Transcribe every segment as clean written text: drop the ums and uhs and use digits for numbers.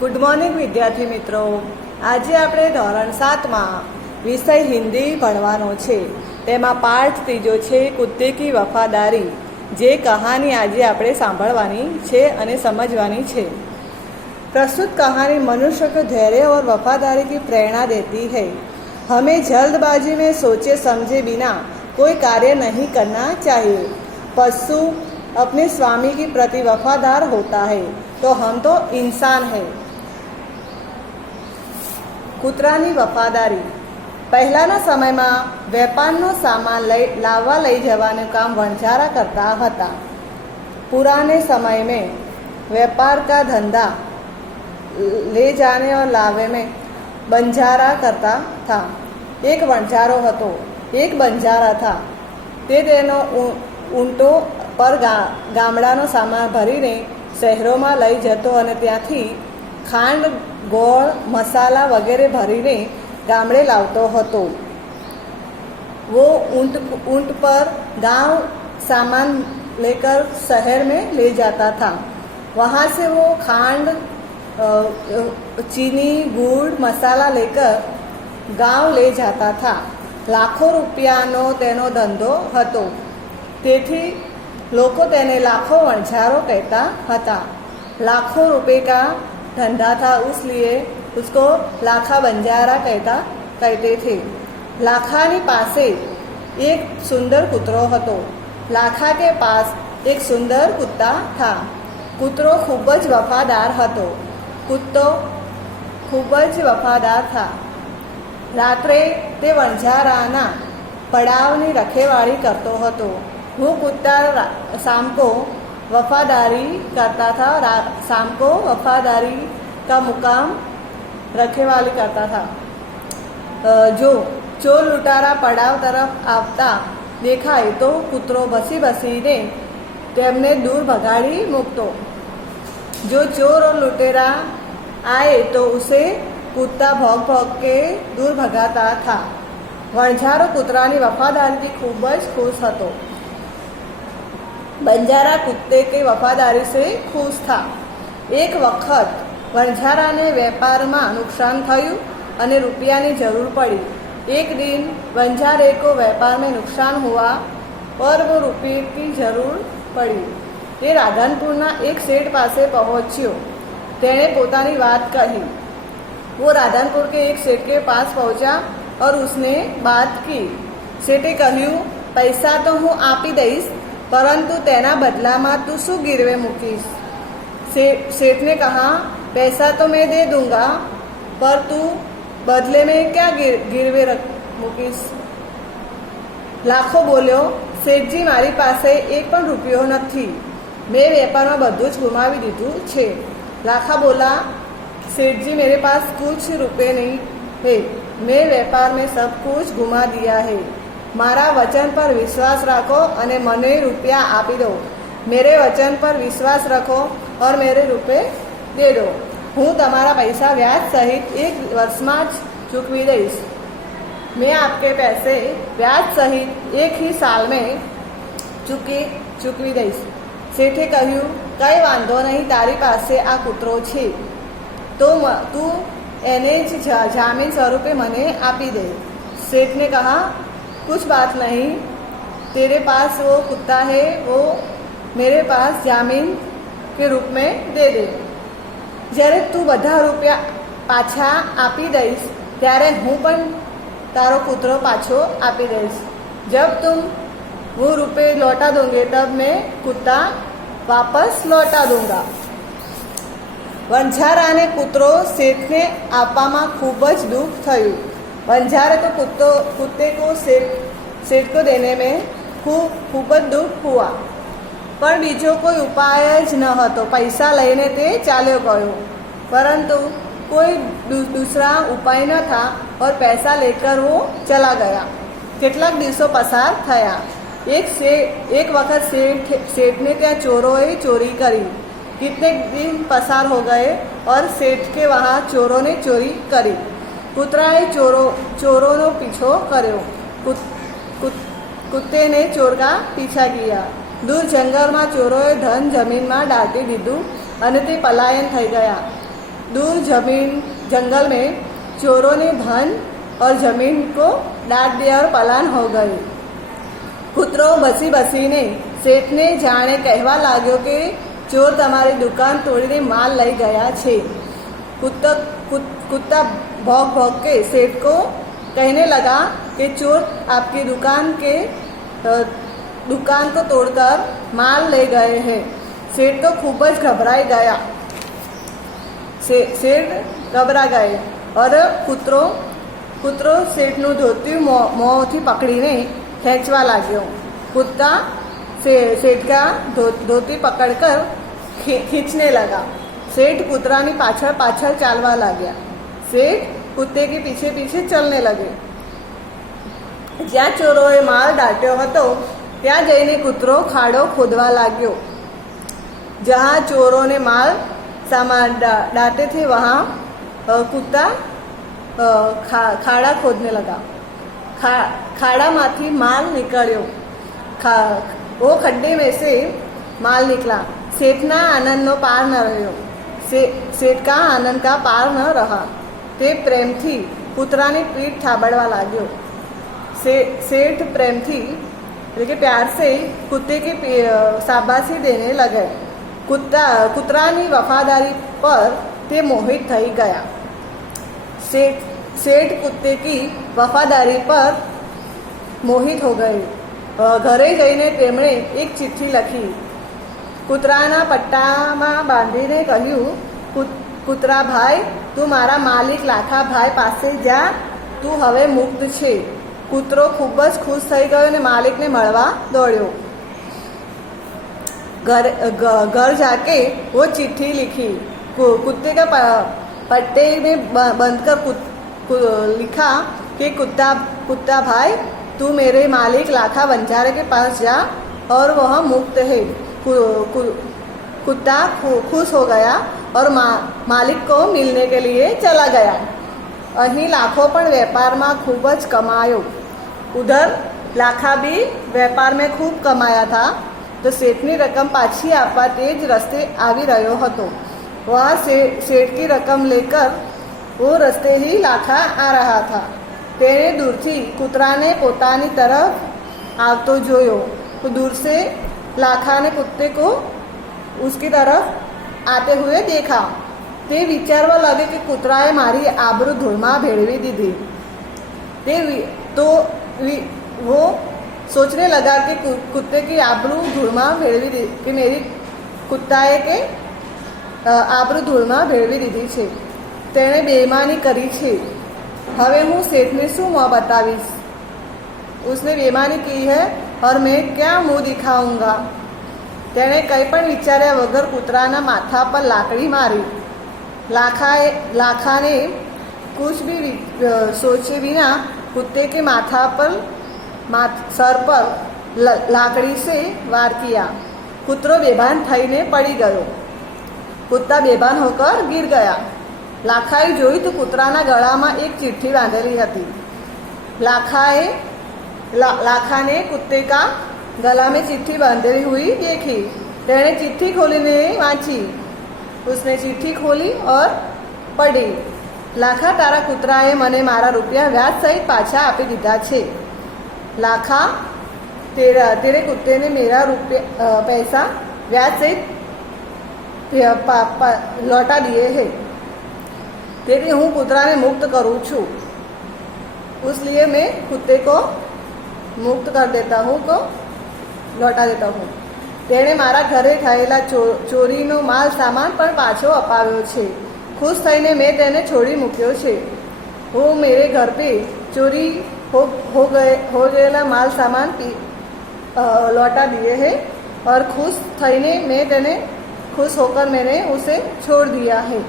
Good morning વિદ્યાર્થી મિત્રો, આજે આપણે ધોરણ 7માં વિષય હિન્દી ભણવાનો છે. તેમાં પાઠ ત્રીજો છે કુત્તે કી વફાદારી. જે કહાની આજે આપણે સાંભળવાની છે અને સમજવાની છે. प्रस्तुत कहानी मनुष्य को धैर्य और वफादारी की प्रेरणा देती है. हमें जल्दबाजी में सोचे समझे बिना कोई कार्य नहीं करना चाहिए. पशु अपने स्वामी के प्रति वफादार होता है तो हम तो इंसान है. કૂતરાની વફાદારી. પહેલાંના સમયમાં વેપારનો સામાન લાવવા લઈ જવાનું કામ વણઝારા કરતા હતા. પુરાને समय में व्यापार का धंधा ले जाने और लावे में बंजारा करता था. एक वणझारो હતો, એક બંજારા था. તે તેનો ઊંટો પર ગામડાનો સામાન ભરીને શહેરોમાં લઈ જતો અને ત્યાંથી ખાંડ, ગોળ, મસાલા वगैरह भरीने गामड़े लावतो હતો. वो ऊंट पर गांव सामान लेकर शहर में ले जाता था. वहाँ से वो खांड, चीनी, गुड़, मसाला लेकर गांव ले जाता था. लाखों रुपयानो तेनो धंधो હતો. તેથી લોકો તેને લાખો વણઝારો કહેતા હતા. लाखों रुपए का धंधा था, इसलिए उसको लाखा बंजारा कहते थे. लाखानी पासे एक सुंदर कुतरो હતો. लाखा के पास एक सुंदर कुत्ता था. कुतरो खूब ज वफादार હતો. कुत्तो खूब ज वफादार था. रात्रे ते वणझाराना पड़ावनी रखेवाड़ी करतो હતો. वो कुत्ता शाम को वफादारी करता था. शाम को वफादारी का मुकाम रखेवाली करता था. जो चोर लुटारा पड़ाव तरफ आवता देखाय तो कुतरो बसी बसीने तेमने दूर भगाड़ी मूकतो. जो चोर और लुटेरा आए तो उसे कुत्ता भौंक भौंक के दूर भगाता था. वणझारो कुतरानी वफादारी खूब ज खुश હતો. बंजारा कुत्ते की वफादारी से खुश था. एक वक्त वणझाराने व्यापाરમાં नुकसान થયું અને રૂપિયાની જરૂર પડી. एक दिन बंजारे को व्यापार में नुकसान हुआ और वो रुपये की जरूर पड़ी. તે રાધનપુરના એક શેઠ પાસે પહોંચ્યો. તેણે પોતાની વાત કહી. वो राधनपुर के एक सेठ के पास पहुंचा और उसने बात की. सेठे કહ્યું, પૈસા તો હું આપી દઈશ, परंतु तेना बदलाમાં તું શું गिरवे મૂકીશ? सेठ ने कहा, पैसा तो मैं दे दूंगा, पर तू बदले में क्या गिरवे મૂકીશ? લાખો બોલ્યો, શેઠજી મારી પાસે એક પણ રૂપિયો નથી. મેં વેપારમાં બધું જ ગુમાવી દીધું છે. लाखा बोला, सेठ जी मेरे पास कुछ रुपए नहीं है. मैं व्यापार में सब कुछ घुमा दिया है. मारा वचन पर विश्वास रखो અને મને રૂપિયા આપી દો. मेरे वचन पर विश्वास रखो और मेरे रुपए दे दो. હું તમારા પૈસા વ્યાજ સહિત એક વર્ષમાં જ ચૂકવી દઈશ. मैं आपके पैसे ब्याज सहित एक ही साल में ચૂકવી દઈશ. શેઠે કહ્યું, કંઈ વાંધો નહીં, તારી પાસે આ કૂતરો છે तो तू એને જ જામીન સ્વરૂપે મને આપી દે. सेठ ने कहा, कुछ बात नहीं, तेरे पास वो कुत्ता है, वो मेरे पास जामीन के रूप में दे दे. જ્યારે તું બધા રૂપિયા પાછા આપી દઈશ ત્યારે હું પણ તારો કૂતરો પાછો આપી દઈશ. जब तुम वो रुपये लौटा दोगे तब मैं कुत्ता वापस लौटा दूंगा. वणझाराने कूतरो सेठने आपवामां खूब ज दुख थयुं. वणझारे तो कुत्ते को सेठ को देने में खूब ज दुख हुआ, पर बीजो कोई उपाय ज न હતો. पैसा लईने ते चाल्यो गयो, परंतु कोई दूसरा उपाय न था और पैसा लेकर वो चला गया. કેટલાક દિવસો પસાર થયા. एक वक्त सेठ ने ત્યાં ચોરોએ ચોરી કરી. कितने दिन पसार हो गए और सेठ के वहाँ चोरों ने चोरी करी. कुतराए चोरों पीछो કર્યો. कुत्ते ने चोर का पीछा किया. दूर जंगल में चोरोए धन जमीन में दाटी दीधुं અને તે પલાયન થઈ ગયા. दूर जंगल में चोरों ने धन और जमीन को डांट दिया और पलायन हो गए। કૂતરો બસી બસીને શેઠને જાણે કહેવા લાગ્યો કે ચોર તમારી દુકાન તોડીને માલ લઈ गया છે। कुत्ता भौंक भौंक के सेठ को कहने लगा कि चोर आपकी दुकान को तोड़कर माल ले गए हैं। सेठ तो खूब घबराई गया। सेठ घबरा गए और કૂતરો શેઠનું ધોતી મોંથી પકડીને ખેંચવા लाग्यो। कुत्ता सेठ का धोती पकड़कर खींचने लगा। सेठ કૂતરાની પાછળ પાછળ ચાલવા लाग्या। सेठ कुत्ते के पीछे पीछे चलने लगे। ज्यां चोरोए माल दाट्यो हतो ત્યાં જઈને કૂતરો ખાડો ખોદવા लाग्यो। जहाँ चोरों ने माल सामान डांटे थे वहाँ कुत्ता खाड़ा खोदने लगा। खाड़ा माथी माल निकल्यो। वो खड्डे में से माल निकला। सेठना आनंद नो पार न रह्यो। सेठ का आनंद का पार न रहा। ते प्रेम थी कूतरानी पीठ थाबड़वा लाग्यो। सेठ प्रेम थी प्यार से कुत्ते की शाबाशी देने लगे। कूतरानी वफादारी पर ते मोहित थई गया। सेठ कुत्ते की वफादारी पर मोहित हो गए। घरे जईने તેમણે એક ચિઠ્ઠી લખી। કૂતરાના પટ્ટામાં બાંધીને કહ્યું, કૂતરા ભાઈ, તું મારા માલિક લાખા ભાઈ પાસે જા, તું હવે મુક્ત છે। કૂતરો ખૂબ જ ખુશ થઈ ગયો અને માલિકને મળવા દોડ્યો। घर जाके वो चिट्ठी लिखी। कुत्ते का पट्टे में बंद कर लिखा कि कुत्ता भाई, तू मेरे मालिक लाखा बंजारे के पास जा और वह मुक्त है। कुत्ता खुश हो गया और मालिक को मिलने के लिए चला गया। અહીં લાખો પણ વેપારમાં ખૂબ જ કમાયો। ઉધર લાખા भी વેપાર में खूब कमाया था। तो सेठनी रकम पाछी आपवा ते ज रस्ते आवी रह्यो हतो। वहाँ सेठ की रकम लेकर वो रस्ते ही लाखा आ रहा था। तेने दूरथी कूतराने पोतानी तरफ आवतो जोयो। तो दूर से लाखा ने कुत्ते को उसकी तरफ आते हुए देखा। ते विचारवा लगे कि कूतराए मारी आबरू धूळमां भेळवी दीधी। वो सोचने लगा कि कुत्ते की आबरू धूळमां भेळवी दी कि मेरी कुत्ताए के आबरू धूळमां भेळवी दीधी छे। तेणे बेईमानी करी छे। हवे हूँ सेठने शू मों बतावीश। उसने बेईमानी की है और मैं क्या मुँह दिखाऊंगा। तेणे कंई पण विचार्या वगर कूतराना माथा पर लाकड़ी मारी। लाखा ने कुछ भी सोचे बिना कुत्ते के सर पर लाकड़ी से वार किया। कूतरो बेभान थईने पड़ी गयो। कुत्ता बेभान होकर गिर गया। लाखाए जोई तो कूतराना गळामां एक चिट्ठी बांधेली हती। लाखा ने कुत्ते का गला में चिट्ठी बांधेली हुई देखी। तेणे चिट्ठी खोलीने वांची। उसने चिट्ठी खोली और पढ़ी। लाखा, तारा कूतराए मने मारा रुपया व्याज सहित पाछा आपी दीधा छे। लाखा, तेरे कुत्ते ने मेरा पैसा व्याज सहित लौटा दिए है। तेरी हूँ कूतरा ने मुक्त करूँ छू। इसलिए मैं कुत्ते को मुक्त कर देता हूँ, को लौटा देता हूँ। तेणे मारा घरे थयेला चोरीनो माल सामान पण पाछो अपाव्यो छे। खुश थईने मैं तेने छोड़ी मूक्यो छे। वो मेरे घर पे चोरी हो गएला माल सामान लौटा दिए है और खुश थईने मैं तेने खुश होकर मैंने उसे छोड़ दिया है।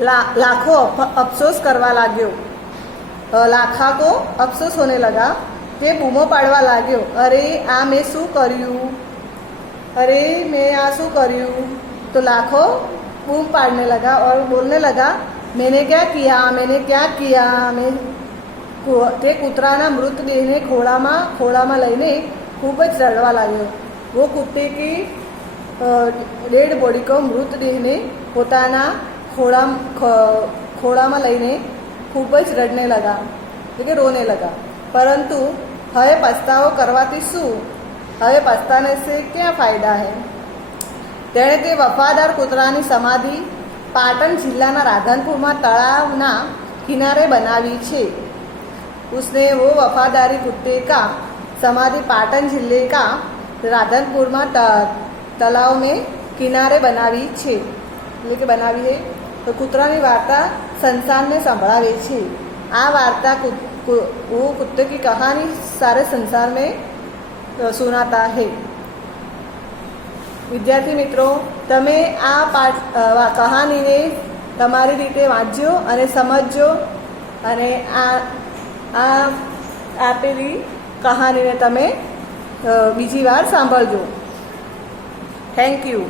लाखो अफसोस करवा लाग्यो। लाखा को अफसोस होने लगा। ते बूमो पाड़वा लाग्यो, अरे आ मैं शू कर्यु, अरे मैं आ शू कर्यु। तो लाखो बूम पाड़ने लगा और बोलने लगा, मैंने क्या किया, मैंने क्या किया। તે કૂતરાના મૃતદેહને ખોળામાં લઈને ખૂબ જ રડવા લાગ્યો। वो कुत्ते की डेड बॉडी को मृतदेह ने પોતાના ખોળામાં લઈને ખૂબ જ રડને લગા, એટલે કે રોને લગા. પરંતુ હવે પસ્તાવો કરવાથી શું? હવે પસ્તાને સે ક્યાં ફાયદા હૈ? તેણે તે વફાદાર કૂતરાની સમાધિ પાટણ જિલ્લાના રાધનપુરમાં તળાવના કિનારે બનાવી છે. उसने वो वफादारी कुत्ते का समाधि पाटन जिले का राधनपुर में तलाव में किनारे बनावी छे, એટલે કે બનાવી है. तो કૂતરાની વાર્તા સંસારને સંભળાવે છે. આ વાર્તા वो कुत्ते की कहानी सारे संसार में सुनाता है. વિદ્યાર્થી મિત્રો, તમે આ કહાનીને તમારી રીતે વાંચજો અને સમજજો અને આ આપેલી કહાનીને તમે બીજી વાર સાંભળજો. Thank you.